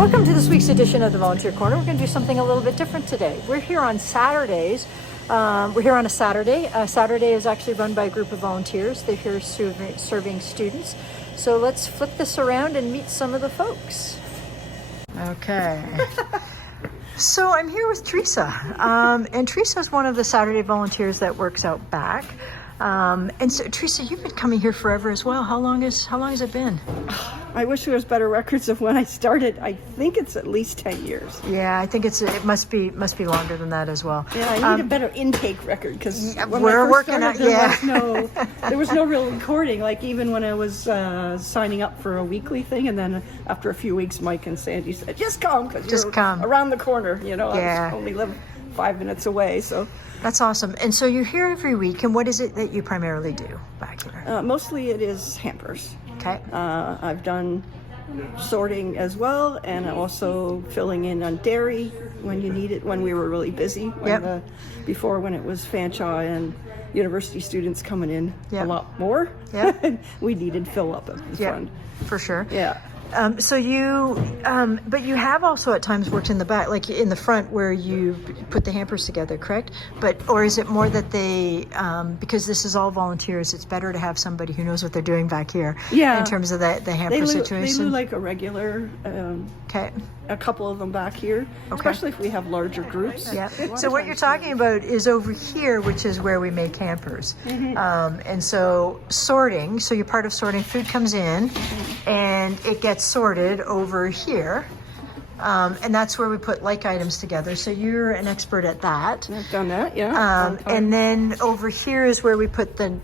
Welcome to this week's edition of the Volunteer Corner. We're going to do something a little bit different today. We're here on Saturdays. We're here on a Saturday. Saturday is actually run by a group of volunteers. They're here serving students. So let's flip this around and meet some of the folks. Okay. So I'm here with Teresa. And Teresa is one of the Saturday volunteers that works out back. And so, Teresa, you've been coming here forever as well. How long has it been? I wish there was better records of when I started. I think it's at least 10 years. Yeah, I think it must be longer than that as well. Yeah, I need a better intake record because when we're I first working started, on there was no real recording. Like even when I was signing up for a weekly thing, and then after a few weeks, Mike and Sandy said, "Just come because you're around the corner." You know, yeah. I only live 5 minutes away, so. That's awesome. And so you're here every week, and what is it that you primarily do back here? Mostly it is hampers. Okay. I've done sorting as well, and also filling in on dairy when you need it, when we were really busy. Before, when it was Fanshawe and university students coming in a lot more, we needed fill up at the front. For sure. Yeah. So you, but you have also at times worked in the back, like in the front where you put the hampers together, correct? Or is it more that they, because this is all volunteers, it's better to have somebody who knows what they're doing back here in terms of the hamper situation? They do like a regular, a couple of them back here, especially if we have larger groups. Yeah. So what you're talking about is over here, which is where we make hampers. And so sorting, so you're part of sorting, food comes in and it gets sorted over here. And that's where we put like items together. So you're an expert at that. I've done that, yeah. And then over here is where we put the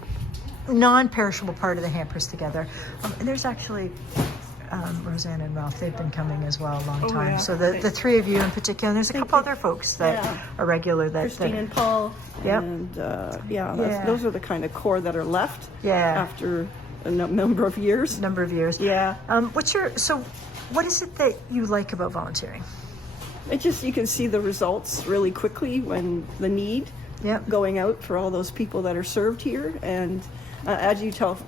non-perishable part of the hampers together. And there's actually Roseanne and Ralph, they've been coming as well a long time. Yeah. So the three of you in particular, and there's a couple other folks that are regular. Christine and Paul. Yep. And those are the kind of core that are left after a number of years. Yeah. What is it that you like about volunteering? You can see the results really quickly when the need going out for all those people that are served here. And as you tell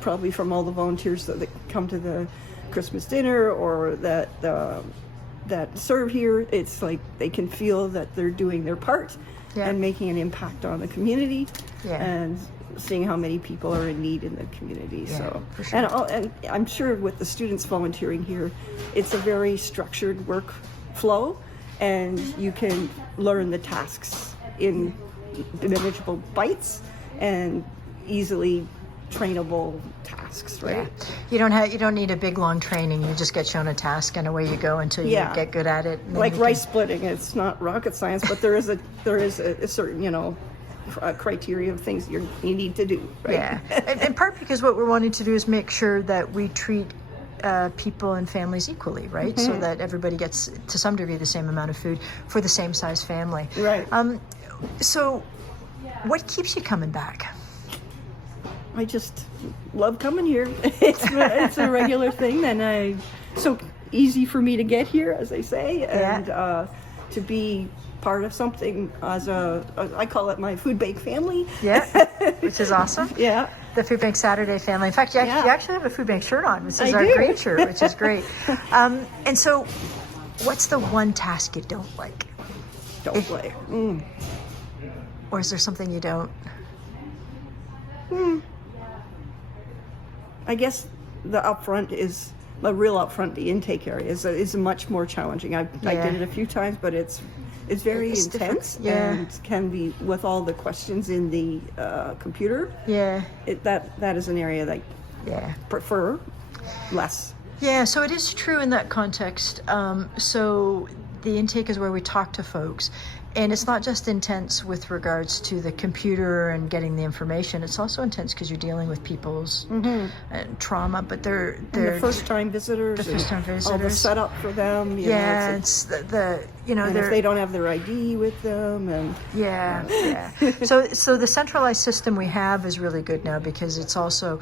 probably from all the volunteers that come to the Christmas dinner or that serve here, it's like they can feel that they're doing their part and making an impact on the community and seeing how many people are in need in the community. So for sure. And I'm sure with the students volunteering here, it's a very structured work flow, and you can learn the tasks in manageable bites and easily trainable tasks, right? Yeah. You don't need a big long training. You just get shown a task and away you go until you get good at it. Like rice splitting, it's not rocket science, but there is a certain criteria of things you need to do, right? Yeah. In part because what we're wanting to do is make sure that we treat people and families equally, right? So that everybody gets to some degree the same amount of food for the same size family. Right. So what keeps you coming back? I just love coming here. It's a regular thing, and so easy for me to get here, as they say, and to be part of something I call it my food bank family. Yeah, which is awesome. Yeah. The Food Bank Saturday family. In fact, you actually have a Food Bank shirt on. This is our green shirt, which is great. And so, what's the one task you don't like? Don't play. Or is there something you don't? I guess the real upfront, the intake area is much more challenging. I did it a few times, but it's very intense and can be with all the questions in the computer. Yeah, that is an area that I prefer less. Yeah, so it is true in that context. So the intake is where we talk to folks. And it's not just intense with regards to the computer and getting the information. It's also intense because you're dealing with people's trauma, but they're the first-time visitors. All the setup for them. It's and if they don't have their ID with them, and So the centralized system we have is really good now because it's also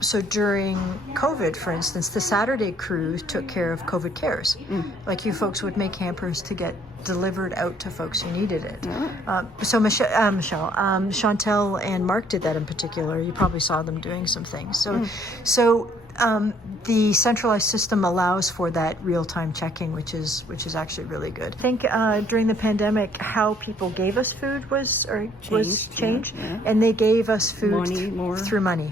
so during COVID, for instance, the Saturday crew took care of COVID cares. Like you folks would make hampers to get delivered out to folks who needed it. So Chantel and Mark did that in particular. You probably saw them doing some things. So the centralized system allows for that real-time checking, which is actually really good. I think during the pandemic, how people gave us food was changed, yeah. and they gave us food Money, through money.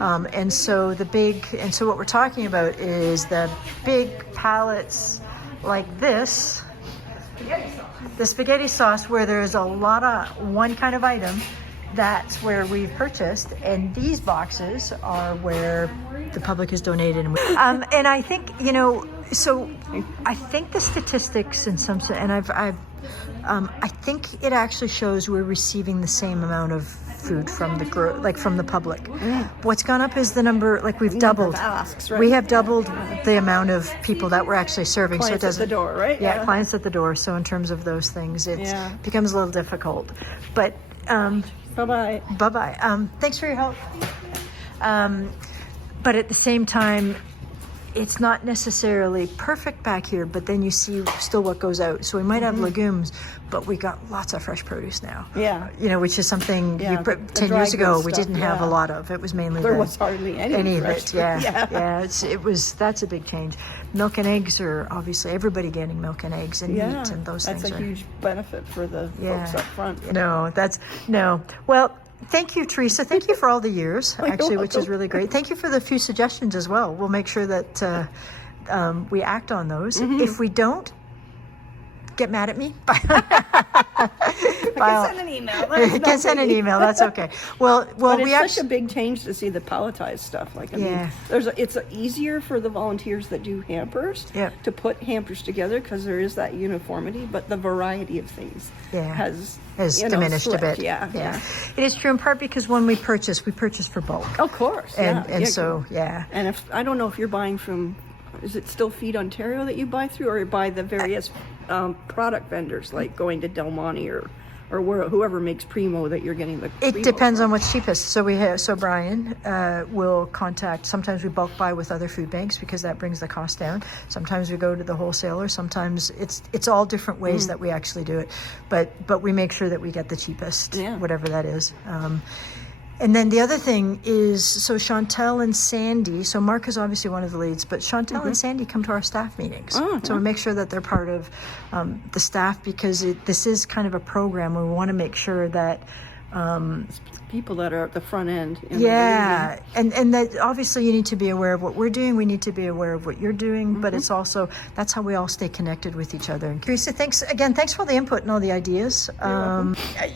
And so what we're talking about is the big pallets like this, the spaghetti sauce, where there's a lot of one kind of item. That's where we've purchased, and these boxes are where the public has donated. And I think, so I think the statistics in some, and I think it actually shows we're receiving the same amount of food from from the public. What's gone up is the number, we've doubled. Asks, right? We have doubled the amount of people that we're actually serving. Clients so it doesn't, at the door, right? Yeah, clients at the door. So in terms of those things, it becomes a little difficult. But Bye-bye. Bye-bye. Thanks for your help. But at the same time, it's not necessarily perfect back here, but then you see still what goes out. So we might have legumes, but we got lots of fresh produce now. Yeah. Which is something the 10 dry years ago goods we stuff, didn't have a lot of. It was mainly There was hardly any of fresh it. Yeah. food. Yeah. That's a big change. Milk and eggs are obviously everybody getting milk and eggs and meat and those things. That's a huge benefit for the folks up front. No. Well, thank you, Teresa. Thank you for all the years, actually, which is really great. Thank you for the few suggestions as well. We'll make sure that we act on those. If we don't, get mad at me. Send an email. You can send an email. That's okay. Well, but we it's such a big change to see the palletized stuff. It's easier for the volunteers that do hampers to put hampers together because there is that uniformity, but the variety of things has diminished a bit. Yeah. It is true in part because when we purchase for bulk. Of course. And And if I don't know if you're buying from, is it still Feed Ontario that you buy through, or you buy the various product vendors, like going to Del Monte or whoever makes Primo that you're getting the Primo depends from. on what's cheapest. So Brian will contact, sometimes we bulk buy with other food banks because that brings the cost down. Sometimes we go to the wholesaler. Sometimes it's all different ways that we actually do it. But we make sure that we get the cheapest, whatever that is. And then the other thing is, so Chantel and Sandy, so Mark is obviously one of the leads, but Chantel and Sandy come to our staff meetings. So we make sure that they're part of the staff because this is kind of a program where we want to make sure that people that are at the front end. And that obviously you need to be aware of what we're doing. We need to be aware of what you're doing, but it's also, that's how we all stay connected with each other. And Teresa, thanks for all the input and all the ideas.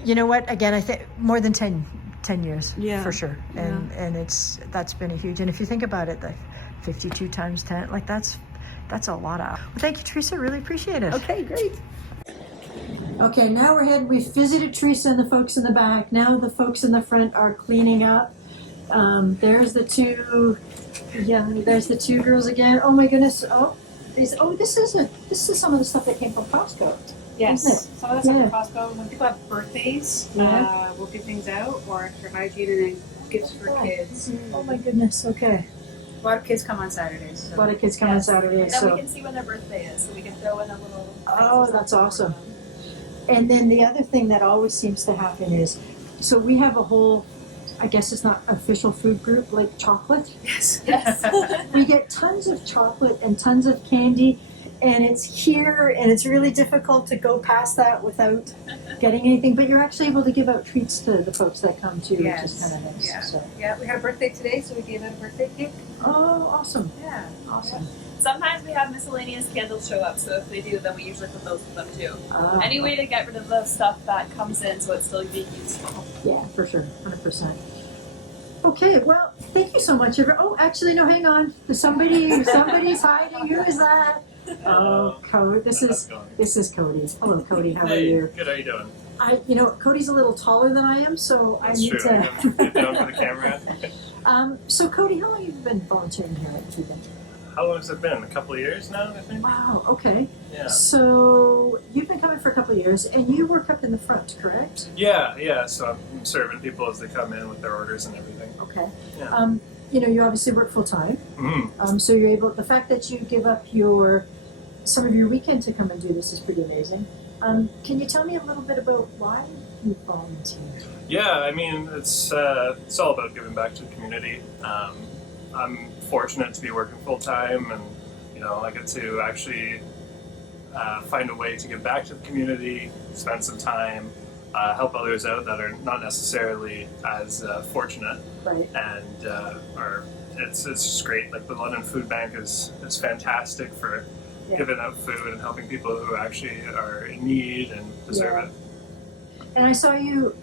You know what, again, I think more than 10 years for sure, and that's been a huge, and if you think about it, the 52 times 10, that's a lot of. Well, thank you, Teresa, really appreciate it. Okay, great. Okay, now we're headed. We've visited Teresa and the folks in the back. Now the folks in the front are cleaning up. There's the two girls again. Oh my goodness. This is some of the stuff that came from Costco. Yes, some of the stuff at Costco. When people have birthdays, we'll give things out, or extra hygiene, and then gifts for kids. Oh my goodness. Okay. A lot of kids come on Saturdays. So. A lot of kids come on Saturdays. And then we can see when their birthday is, so we can throw in a little. Oh, that's awesome. And then the other thing that always seems to happen is, so we have a whole, I guess it's not official food group, like chocolate. Yes. We get tons of chocolate and tons of candy. And it's here, and it's really difficult to go past that without getting anything. But you're actually able to give out treats to the folks that come too, which is kind of nice. Yeah. So. Yeah, we had a birthday today, so we gave out a birthday cake. Oh, awesome. Yeah. Awesome. Yeah. Sometimes we have miscellaneous candles show up, so if they do, then we usually put those with them too. Any way to get rid of the stuff that comes in so it's still being useful. Yeah, for sure. 100%. Okay, well, thank you so much. Oh, actually, no, hang on. Somebody's hiding. Who is that? Oh, Cody. This is Cody. Hello, Cody. How are you? Good. How you doing? Cody's a little taller than I am, so That's I need true. to. Get down for the camera. So, Cody, how long have you been volunteering here at Food Bank? How long has it been? A couple of years now, I think. Wow. Okay. Yeah. So you've been coming for a couple of years, and you work up in the front, correct? Yeah. So I'm serving people as they come in with their orders and everything. Okay. Yeah. You obviously work full time. Mm-hmm. So you're able. The fact that you give up some of your weekend to come and do this is pretty amazing. Can you tell me a little bit about why you volunteer? Yeah. I mean, it's all about giving back to the community. I'm fortunate to be working full time, and you know, I get to actually find a way to give back to the community, spend some time, help others out that are not necessarily as fortunate, Right. and it's just great. Like the London Food Bank is fantastic for giving out food and helping people who actually are in need and deserve it. And I saw you.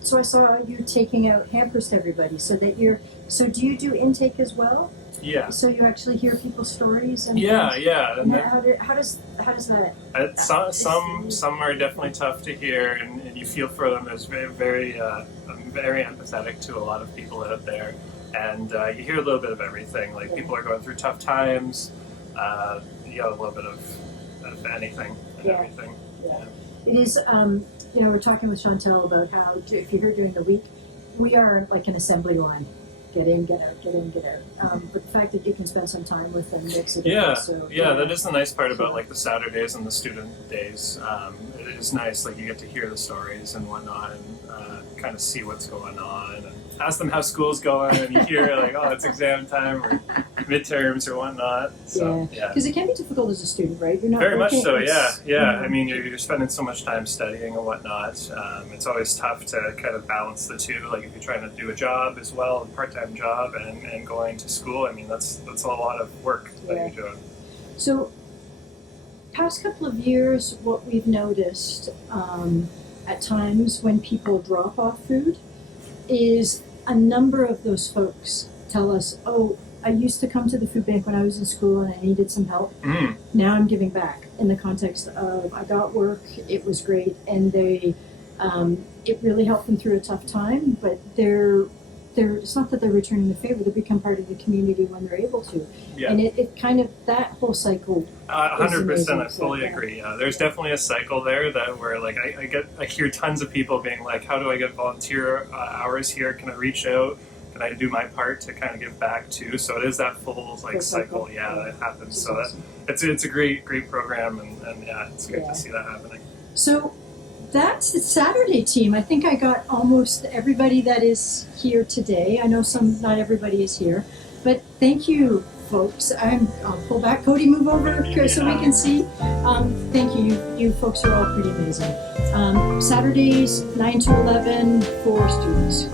So I saw you taking out hampers to everybody. So that you're. So do you do intake as well? Yeah. So you actually hear people's stories and Yeah, things? yeah. And And how does that? some are definitely tough to hear, and you feel for them. As I'm very empathetic to a lot of people out there, and you hear a little bit of everything. Like people are going through tough times. You know, a little bit of anything and everything. Yeah. It is. You know, we're talking with Chantel about how if you're here during the week, we are like an assembly line. Get in, get out, get in, get out. But the fact that you can spend some time with them makes it so. Yeah, that is the nice part about like the Saturdays and the student days. It is nice, like you get to hear the stories and whatnot, and kind of see what's going on, and ask them how school's going, and you hear like, oh, it's exam time or midterms or whatnot. So yeah. Because it can be difficult as a student, right? You're not Very much working, so, it's- yeah. I mean, you're spending so much time studying and whatnot. It's always tough to kind of balance the two. Like if you're trying to do a job as well, a part-time job, and going to school. I mean, that's a lot of work that you're doing. So, past couple of years, what we've noticed at times when people drop off food is a number of those folks tell us, "Oh, I used to come to the food bank when I was in school and I needed some help. Mm. Now I'm giving back in the context of I got work, it was great, and they it really helped them through a tough time. But they're it's not that they're returning the favor; they become part of the community when they're able to. Yeah. And it kind of that whole cycle. 100%, I fully Yeah. agree. There's definitely a cycle there that where like I hear tons of people being like, how do I get volunteer hours here? Can I reach out? Can I do my part to kind of give back too? So it is that full like cycle, that happens. So it's a great program, and yeah, it's great to see that happening. So that's the Saturday team. I think I got almost everybody that is here today. I know not everybody is here, but thank you, folks. I'll pull back. Cody, move over so we can see. Thank you. You folks are all pretty amazing. Saturdays 9 to 11 for students.